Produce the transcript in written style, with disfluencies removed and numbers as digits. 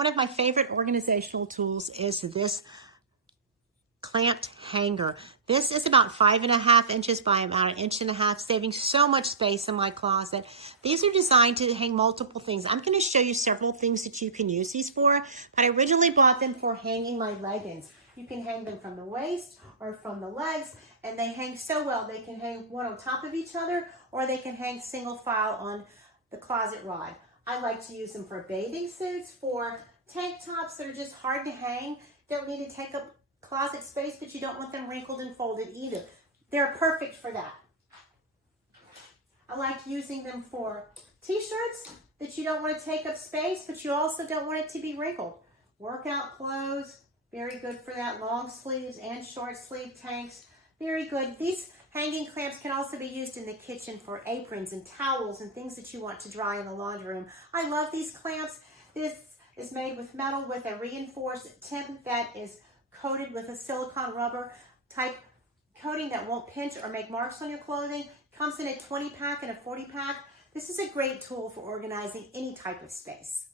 One of my favorite organizational tools is this clamped hanger. This is about 5.5 inches by about 1.5 inches, saving so much space in my closet. These are designed to hang multiple things. I'm going to show you several things that you can use these for, but I originally bought them for hanging my leggings. You can hang them from the waist or from the legs, and they hang so well. They can hang one on top of each other, or they can hang single file on the closet rod. I like to use them for bathing suits, for tank tops that are just hard to hang, don't need to take up closet space, but you don't want them wrinkled and folded either. They're perfect for that. I like using them for t-shirts that you don't want to take up space, but you also don't want it to be wrinkled. Workout clothes, very good for that. Long sleeves and short sleeve tanks, very good. These hanging clamps can also be used in the kitchen for aprons and towels and things that you want to dry in the laundry room. I love these clamps. This is made with metal with a reinforced tip that is coated with a silicone rubber type coating that won't pinch or make marks on your clothing. Comes in a 20 pack and a 40 pack. This is a great tool for organizing any type of space.